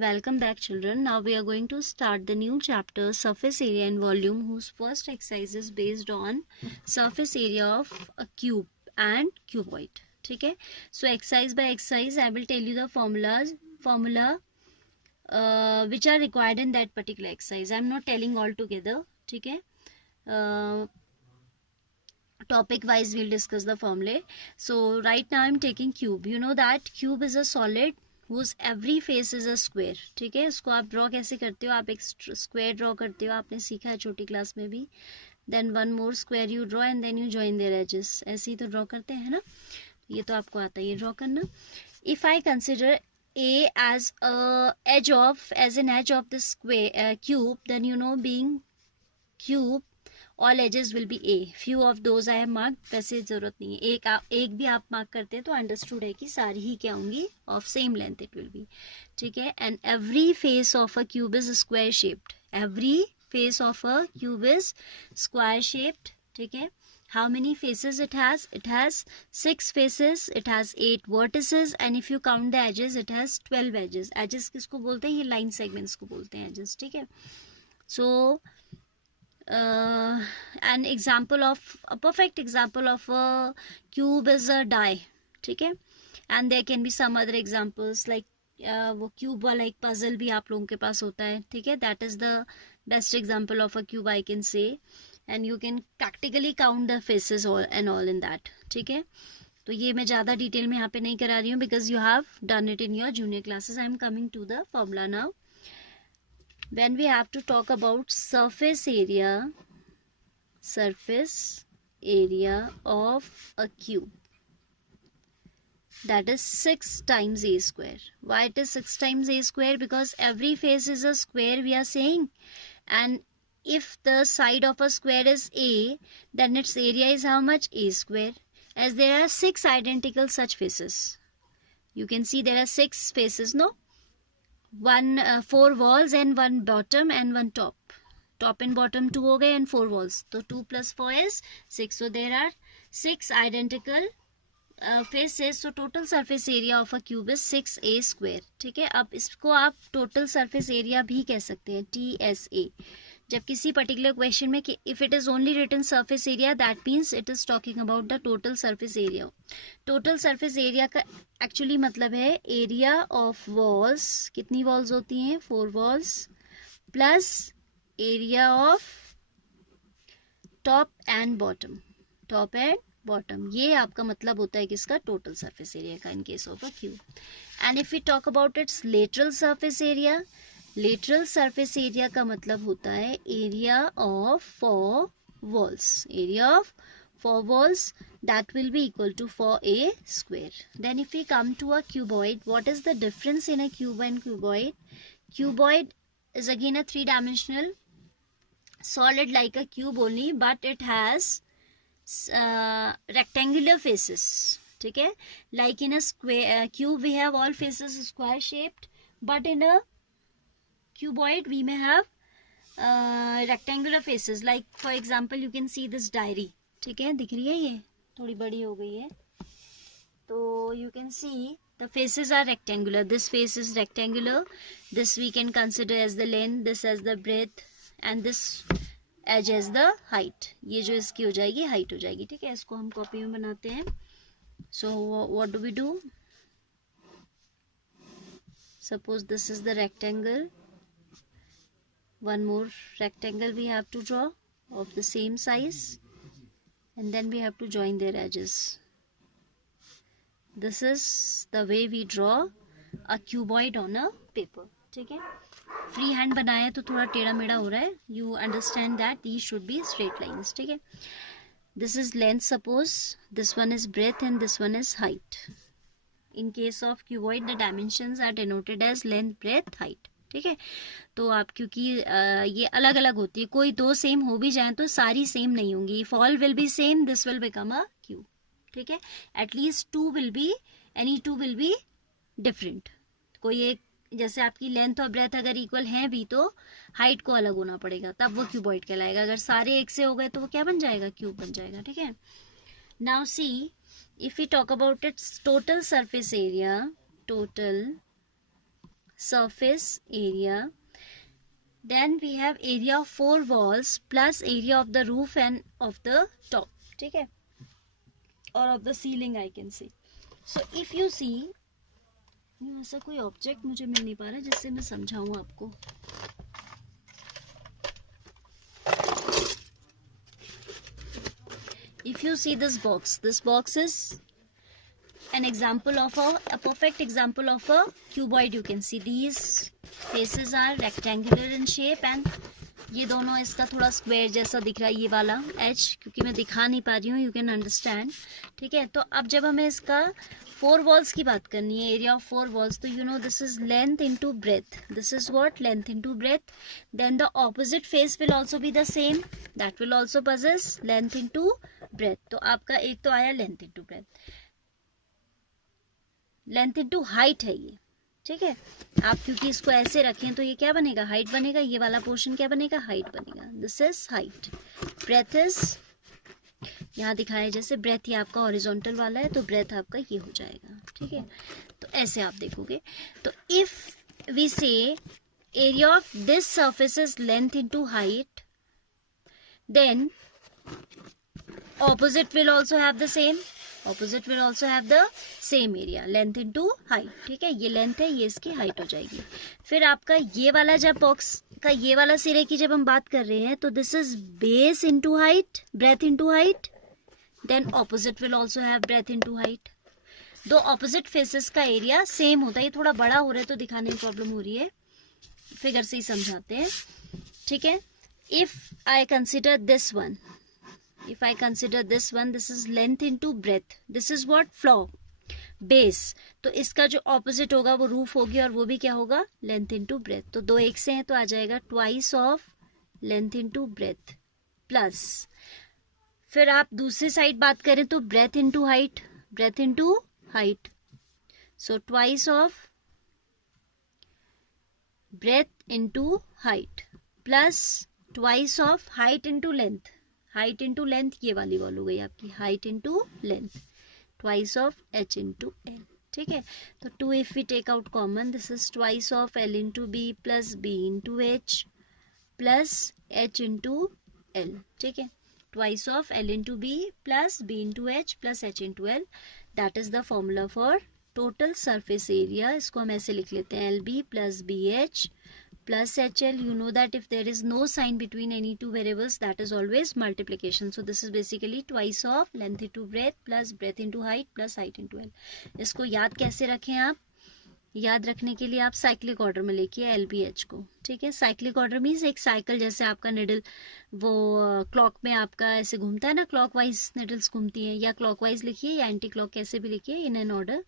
Welcome back, children. Now we are going to start the new chapter, surface area and volume, whose first exercise is based on surface area of a cube and cuboid. ठीक है? So exercise by exercise, I will tell you the formula which are required in that particular exercise. I am not telling all together. ठीक है? Topic wise we'll discuss the formula. So right now I'm taking cube. You know that cube is a solid whose every face is a square. ठीक है, इसको आप draw कैसे करते हो? आप एक स्क्वायर ड्रॉ करते हो, आपने सीखा है छोटी क्लास में भी. Then one more square you draw and then you join their edges. ऐसे ही तो ड्रॉ करते हैं ना, ये तो आपको आता है ये ड्रॉ करना. If I consider A as an edge of the square cube, then you know being cube all edges will be A. Few of those I have marked. वैसे जरूरत नहीं है, एक भी आप मार्क करते हैं तो अंडरस्टूड है कि सारी ही क्या होंगी, of same length it will be. ठीक है. And every face of a cube is square shaped. Every face of a cube is square shaped. ठीक है. How many faces it has? It has 6 faces. It has 8 vertices, and if you count the edges, it has 12 edges. Edges किसको बोलते हैं? ये line segments को बोलते हैं edges. ठीक है. So an example of a perfect example of a cube is a die. ठीक है. And there can be some other examples like वो cube वाला एक puzzle भी आप लोगों के पास होता है. ठीक है. That is the best example of a cube I can say. And you can practically count the faces and all in that. ठीक है. तो ये मैं ज़्यादा डिटेल में यहाँ पे नहीं करा रही हूँ because you have done it in your junior classes. I am coming to the formula now. When we have to talk about surface area of a cube, that is 6 times a square. Why it is 6 times a square? Because every face is a square we are saying, and if the side of a square is A, then its area is how much? A square. As there are 6 identical such faces. You can see there are 6 faces, no? 4 walls and 1 bottom and 1 top. Top and bottom 2 हो गए and 4 walls. So 2 plus 4 is 6. So there are 6 identical faces. So total surface area of a cube is 6a square. ठीक है. अब इसको आप total surface area भी कह सकते हैं, TSA. जब किसी पर्टिकुलर क्वेश्चन में if it is only written surface area, that means it is talking about the total surface area. Total surface area का एक्चुअली मतलब है एरिया ऑफ वॉल्स. कितनी वॉल्स होती हैं? 4 walls plus area of top and bottom. Top and bottom, ये आपका मतलब होता है किसका? टोटल सरफेस एरिया का in case of a cube. And if we talk about its lateral surface area, lateral surface area का मतलब होता है area of 4 walls. Area of 4 walls that will be equal to 4a square. Then if we come to a cuboid, what is the difference in a cube and cuboid? Cuboid is again a 3-dimensional solid like a cube only, but it has rectangular faces. ठीक है. Like in a square cube we have all faces square shaped, but in a cuboid we may have rectangular faces. Like for example you can see this diary. ठीक है, दिख रही है, ये थोड़ी बड़ी हो गई है तो you can see the faces are rectangular. This face is rectangular. This we can consider as the length, this as the breadth, and this edge as the height. ये जो इसकी हो जाएगी height हो जाएगी. ठीक है. इसको हम कॉपी में बनाते हैं. So what do we do? Suppose this is the rectangle. One more rectangle we have to draw of the same size, and then we have to join their edges. This is the way we draw a cuboid on a paper. ठीक है. Free hand बनाया तो थोड़ा टेढ़ा मेढ़ा हो रहा है. You understand that these should be straight lines. ठीक है. This is length, suppose this one is breadth and this one is height. In case of cuboid the dimensions are denoted as length, breadth, height. ठीक है. तो आप क्योंकि ये अलग अलग होती है, कोई 2 सेम हो भी जाए तो सारी सेम नहीं होंगी. If all will be same this will become a cube. ठीक है. At least 2 will be, any 2 will be different. कोई एक, जैसे आपकी लेंथ और ब्रेथ अगर इक्वल हैं भी तो हाइट को अलग होना पड़ेगा, तब वो क्यूबॉइड कहलाएगा. अगर सारे एक से हो गए तो वो क्या बन जाएगा? क्यूब बन जाएगा. ठीक है. Now see if we talk about its total surface area, total surface area. Then we have area of 4 walls plus area of the roof and of the top, ठीक है, or of the ceiling I can say. So if you see, ऐसा कोई object मुझे मिल नहीं पा रहा जिससे मैं समझाऊं आपको. If you see this box is an example of a perfect example of a cuboid. You can see these faces are rectangular in shape and ये दोनों इसका थोड़ा स्क्वायर जैसा दिख रहा है, ये वाला एच, क्योंकि मैं दिखा नहीं पा रही हूँ, यू कैन अंडरस्टैंड. ठीक है, तो अब जब हमें इसका 4 वॉल्स की बात करनी है, एरिया ऑफ 4 वॉल्स, तो you know this is length into breadth. This is what, length into breadth. Then the opposite face will also be the same, that will also possess length into breadth. तो आपका एक तो आया length into breadth. Length into height है ये, ठीक है. आप क्योंकि इसको ऐसे रखें तो ये क्या बनेगा, हाइट बनेगा. ये वाला पोर्शन क्या बनेगा, हाइट बनेगा. This is height. Breadth is यहाँ दिखाया जैसे, ब्रेथ ये आपका हॉरिजॉन्टल वाला है तो ब्रेथ आपका ये हो जाएगा. ठीक है, तो ऐसे आप देखोगे. तो if we say area of this surface is length into height, then opposite will also have the same. Opposite will also have the same area, length into height. ठीक है, ये लेंथ है, ये इसकी हाइट हो जाएगी. फिर आपका ये वाला जब बॉक्स का ये वाला सिरे की जब हम बात कर रहे हैं तो this is base into height, breadth into height. Then opposite will also have breadth into height. दो ऑपोजिट फेसेस का एरिया सेम होता है. ये थोड़ा बड़ा हो रहा है तो दिखाने में प्रॉब्लम हो रही है, फिगर से ही समझाते हैं. ठीक है, if I consider this one, if I consider this one, this is length into breadth. This is what, floor, base. तो इसका जो opposite होगा वो roof होगी और वो भी क्या होगा, length into breadth. तो दो एक से हैं तो आ जाएगा twice of length into breadth plus. फिर आप दूसरी साइड बात करें तो breadth into height, breadth into height. So twice of breadth into height plus twice of height into length. Height into length ये वाली वॉल हो गई आपकी, height into length, twice of H into L. ठीक है, तो 2 if we take out common, this is twice of L into B plus B into H plus H into L. ठीक है, twice of L into B plus B into H plus H into L. That is the formula for total surface area. इसको हम ऐसे लिख लेते हैं, L B plus B H plus HL. You know that if there is no sign between any two variables, that is always multiplication. So this is basically twice of length into breadth plus breadth into height plus height into L. इसको याद कैसे रखें आप, याद रखने के लिए आप साइक्लिक ऑर्डर में लेके LBH को. ठीक है, साइक्लिक ऑर्डर मीन्स एक साइकिल, जैसे आपका निडल वो क्लॉक में आपका ऐसे घूमता है ना, क्लॉकवाइज निडल्स घूमती हैं, या क्लॉकवाइज लिखिए या एंटी क्लॉक कैसे भी लिखिए, in an order.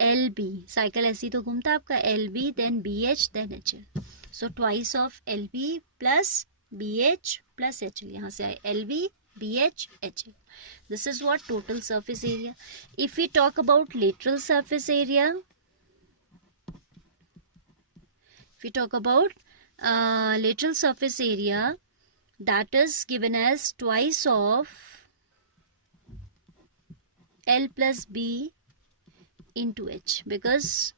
LB cycle ऐसी तो घूमता है आपका, LB then BH then HL. So twice of LB plus BH plus HL. यहाँ से आए LB BH HL. This is what total surface area. If we talk about lateral surface area, if we talk about lateral surface area, that is given as twice of L plus B into H, because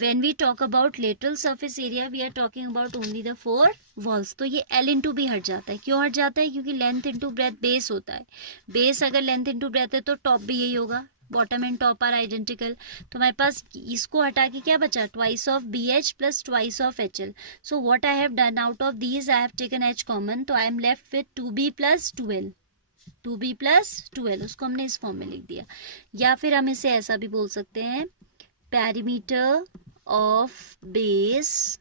when we talk about lateral surface area we are talking about only the 4 walls. तो ये L into B हट जाता है. क्यों हट जाता है, क्योंकि लेंथ इंटू ब्रेथ बेस होता है. बेस अगर लेंथ इंटू ब्रेथ है तो टॉप भी यही होगा, bottom and top are identical. तो हमारे पास इसको हटा के क्या बचा, twice of BH plus twice of HL. So what I have done, out of these I have taken H common, तो I am left with 2B plus 2L. 2B plus 2L, उसको हमने इस फॉर्म में लिख दिया. या फिर हम इसे ऐसा भी बोल सकते हैं, perimeter of base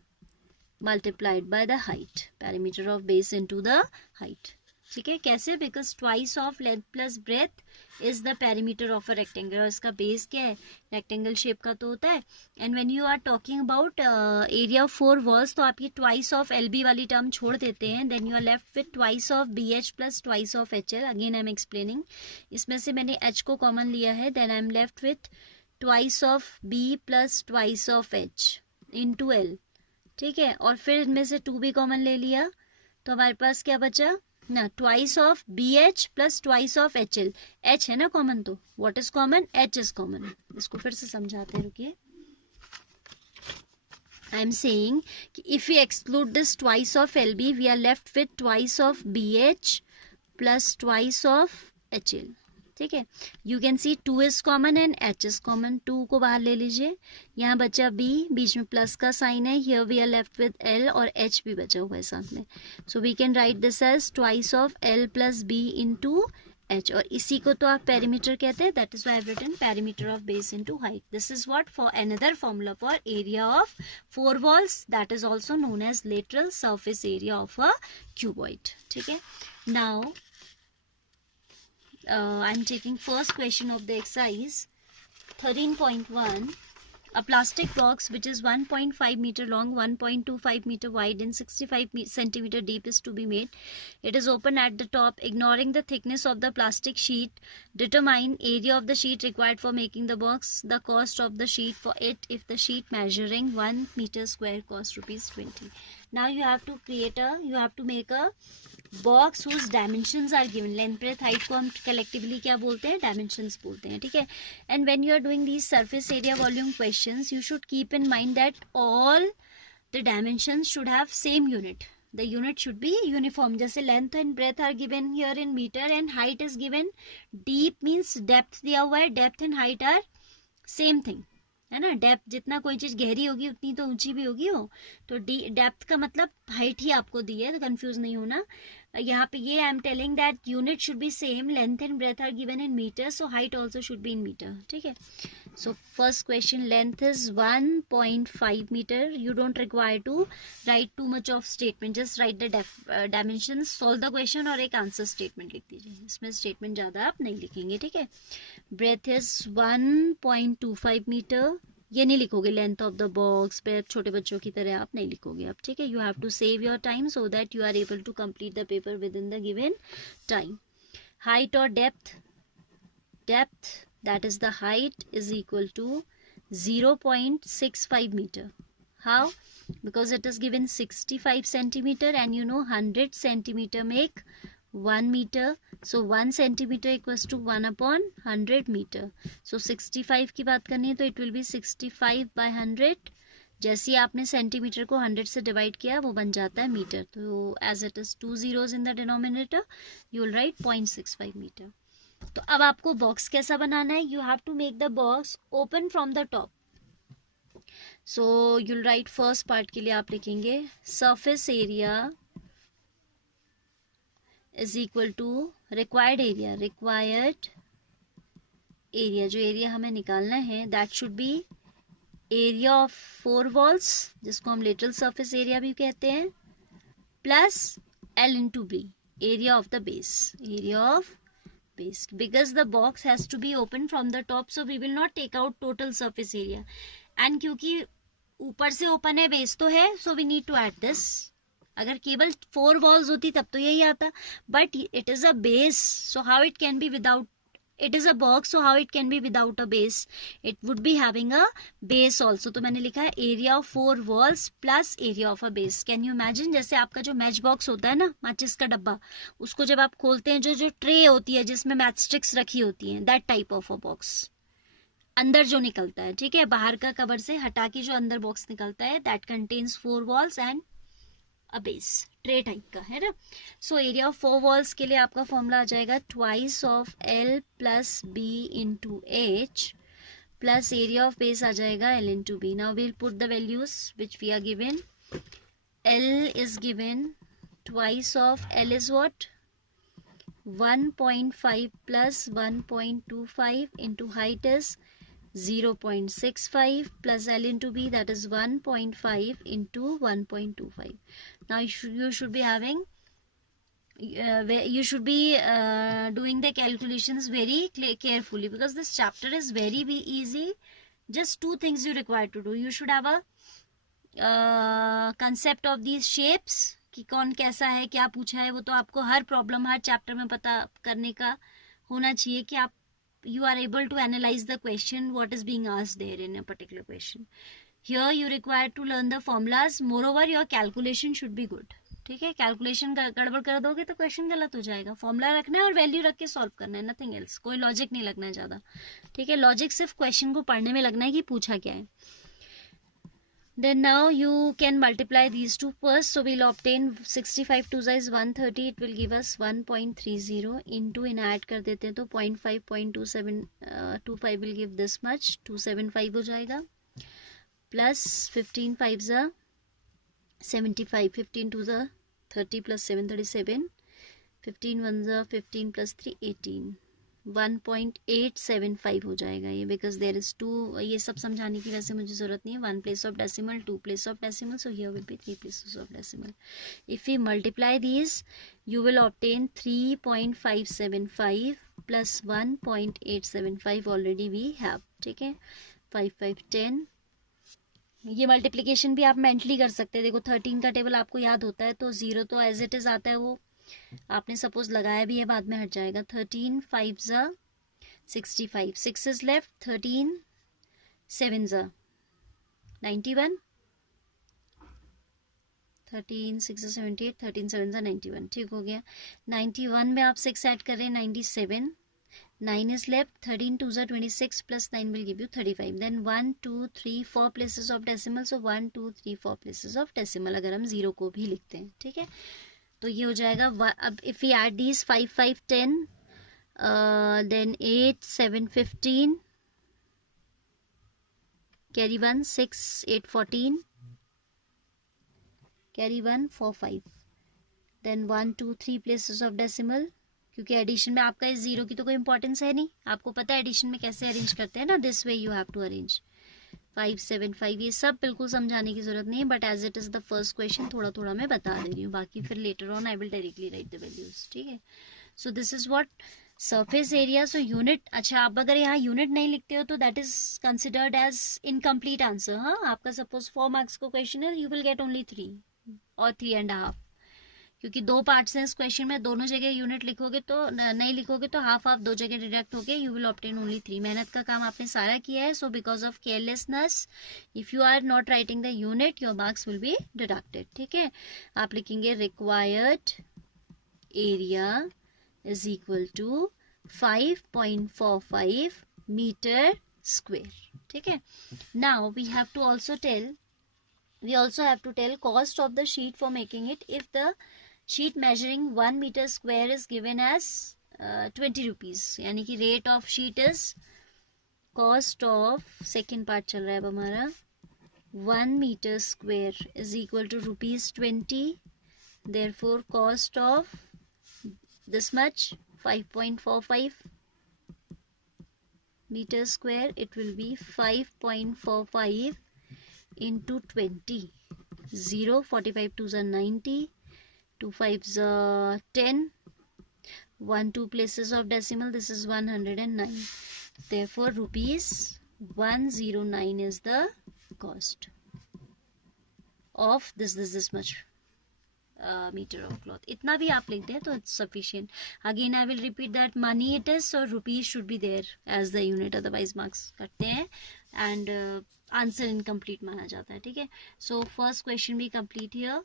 multiplied by the height, perimeter of base into the height. ठीक है, कैसे, because twice of length plus breadth is the perimeter of a rectangle, और इसका बेस क्या है, रेक्टेंगल शेप का तो होता है. And when you are talking about area of 4 walls, तो आप ये ट्वाइस ऑफ LB वाली टर्म छोड़ देते हैं. Then you are left with twice of BH plus twice of HL. Again I am explaining, इसमें से मैंने H को कॉमन लिया है. Then I am left with twice of B plus twice of H into L. ठीक है, और फिर इनमें से 2B कॉमन ले लिया, तो हमारे पास क्या बचा ना, twice of BH plus twice of HL. H है ना कॉमन, तो what is common, H is common. इसको फिर से समझाते हैं, रुकिए. I am saying if we exclude this twice of LB, we are left with twice of BH plus twice of HL. ठीक है, you can see 2 is common and H is common. 2 को बाहर ले लीजिए, यहाँ बचा B, बीच में plus का साइन है. Here we are left with L और H भी बचा हुआ है साथ में. So we can write this as twice of L plus B into H. और इसी को तो आप पेरीमीटर कहते हैं. That is why I have written perimeter of base into height. This is what for another formula for area of 4 walls. That is also known as lateral surface area of a cuboid. ठीक है, now I'm taking first question of the exercise 13.1. A plastic box which is 1.5 meter long, 1.25 meter wide and 65 centimeter deep is to be made. It is open at the top. Ignoring the thickness of the plastic sheet, determine area of the sheet required for making the box. The cost of the sheet for it, if the sheet measuring 1 meter square cost rupees 20. Now you have to make a box whose dimensions are given. Length breadth height को हम collectively क्या बोलते हैं, dimensions बोलते हैं. ठीक है, and when you are doing these surface area volume questions, you should keep in mind that all the dimensions should have same unit. The unit should be uniform. जैसे length and breadth are given here in metre and height is given. Deep means depth दिया हुआ है. Depth and height are same thing, है ना. Depth जितना कोई चीज गहरी होगी उतनी तो ऊंची भी होगी वो. तो डेप्थ का मतलब हाइट ही आपको दी है, तो कंफ्यूज नहीं होना. यहाँ पे ये I am telling that unit should be same. Length and breadth are given in metre, so height also should be in metre. ठीक है, so first question, length is 1.5 metre. You don't require to write too much of statement, just write the dimension, solve the question और एक answer statement लिख दीजिए. इसमें statement ज्यादा आप नहीं लिखेंगे. ठीक है, ब्रेथ इज 1.25 मीटर. ये नहीं लिखोगे लेंथ ऑफ द बॉक्स पे, छोटे बच्चों की तरह आप नहीं लिखोगे आप. ठीक है, you have to save your time so that you are able to complete the paper within the given time. Height और depth, that is the height is equal to 0.65 meter. How? Because it is given 65 centimeter and you know 100 centimeter make 1 meter. So 1 centimeter equals to 1 upon 100 meter. So 65 की बात करनी है तो it will be 65 by 100. जैसे ही आपने centimetre को 100 से divide किया वो बन जाता है मीटर. तो as it is 2 zeros in the denominator, you will write 0.65 meter. तो अब आपको बॉक्स कैसा बनाना है, you have to make the box open from the top. So you'll write first part के लिए आप लिखेंगे surface area is equal to required area. जो एरिया हमें निकालना है that should be area of 4 walls, जिसको हम लेटरल सरफेस एरिया भी कहते हैं, plus L into B, area of the base. Because the box has to be open from the top, so we will not take out total surface area. And क्योंकि ऊपर से open है, base तो है, so we need to add this. अगर केवल 4 walls होती तब तो यही आता, but it is a base, so how it can be without, it is a box, so how it can be without a base? It would be having a base also. तो मैंने लिखा है area of 4 walls plus area of a base. Can you imagine? जैसे आपका जो match box होता है ना, माचिस का डब्बा, उसको जब आप खोलते हैं, जो ट्रे होती है जिसमें मैच स्टिक्स रखी होती हैं, that type of a box. अंदर जो निकलता है, ठीक है, बाहर का कवर से हटा के जो अंदर बॉक्स निकलता है, that contains 4 walls and a base, tray type का है ना. सो एरिया ऑफ 4 वॉल्स के लिए आपका फॉर्मूला आ जाएगा twice of L plus B into H plus area of base आ जाएगा L into B. Now we'll put the values which we are given. L is given twice of L is what 1.5 plus 1.25 into height is 0.65 plus L into B, that is 1.5 into 1.25. Now you should be having doing the calculations very carefully, because this chapter is very easy. Just 2 things you require to do. You should have a concept of these shapes, कि कौन कैसा है, क्या पूछा है, वो तो आपको हर प्रॉब्लम हर चैप्टर में पता करने का होना चाहिए कि आप you are able to analyze the question what is being asked there in a particular question. Here you require to learn the formulas. Moreover your calculation should be good. ठीक है, कैलकुलेशन गड़बड़ कर दोगे तो क्वेश्चन गलत हो जाएगा. Formula रखना है और वैल्यू रख के सॉल्व करना है, नथिंग एल्स. कोई लॉजिक नहीं लगना है ज़्यादा. ठीक है, लॉजिक सिर्फ क्वेश्चन को पढ़ने में लगना है कि पूछा क्या है. Then now you can multiply these two first. So we'll obtain 65 2 is 130. It will give us 1.30 into, in add कर देते हैं तो 0.5.2725 will give this much, 275 हो जाएगा, plus 15 5 is 75, 15 2 is 30 plus 7 37, 15 1 is 15 plus 3 18, 1.875 हो जाएगा ये, बिकॉज देयर इज टू, ये सब समझाने की वैसे मुझे ज़रूरत नहीं है, 1 place of decimal, 2 place of decimal, so here will be 3 places of decimal. If you multiply these you will obtain 3.575 plus 1.875 already we have. ठीक है, 5 5 10. ये मल्टीप्लिकेशन भी आप मेंटली कर सकते हैं. देखो 13 का टेबल आपको याद होता है तो 0 तो एज इट इज आता है, वो आपने सपोज लगाया भी है, बाद में हट जाएगा. 13 5 ज़ा 65, 6 इज लेफ्ट, 13 7 ज़ा 91, 13 6 ज़ा 78, 13 7 ज़ा 91. ठीक हो गया. 91 में आप 6 ऐड कर रहे हैं, 97, 9 is left, 13 2 is 26 plus 9 will give you 35. Then 1 2 3 4 places of decimal, so 1 2 3 4 places of decimal अगर हम 0 को भी लिखते हैं. ठीक है, तो ये हो जाएगा. अब if we add these 5 5 10, then 8 7 15, carry 1 6 8 14, carry 1 4 5, then 1 2 3 places of decimal, क्योंकि एडिशन में आपका इस 0 की तो कोई इंपॉर्टेंस है नहीं, आपको पता है एडिशन में कैसे अरेंज करते हैं ना, this way you have to arrange. 5 7 5, ये सब बिल्कुल समझाने की जरूरत नहीं है, but as it is the first question थोड़ा थोड़ा मैं बता दे रही हूँ, बाकी फिर later on I will directly write the values. ठीक है, so this is what surface area. So unit, अच्छा आप अगर यहाँ यूनिट नहीं लिखते हो तो that is considered as incomplete answer. हाँ, आपका सपोज 4 मार्क्स का क्वेश्चन है, यू विल गेट ओनली 3 और 3.5, क्योंकि 2 पार्ट्स हैं इस क्वेश्चन में, दोनों जगह यूनिट लिखोगे तो नहीं लिखोगे तो हाफ हाफ 2 जगह डिडक्ट होके यू विल ऑब्टेन ओनली 3. मेहनत का काम आपने सारा किया है, so because of carelessness if you are not writing the unit your marks will be deducted. ठीक है, आप लिखेंगे required area is equal to 5.45 metre square. ठीक है, now we have to also tell, we also have to tell cost of the sheet for making it. If the sheet measuring 1 meter square is given as 20 rupees, यानी कि rate of sheet is, cost of, second part चल रहा है अब हमारा, 1 meter square is equal to rupees 20. Therefore cost of this much, 5.45 meter square, it will be 5.45 into 20, 0 45 2 is 90, 2 5 is 10, 1 2 places of decimal, this is 109. Therefore rupees 109 is the cost of this much meter of cloth. इतना भी आप लिख दें तो it's sufficient. Again I will repeat that money it is, so rupees should be there as the unit, otherwise marks कटते हैं and answer incomplete माना जाता है. ठीक है, सो फर्स्ट क्वेश्चन भी कंप्लीट हियर.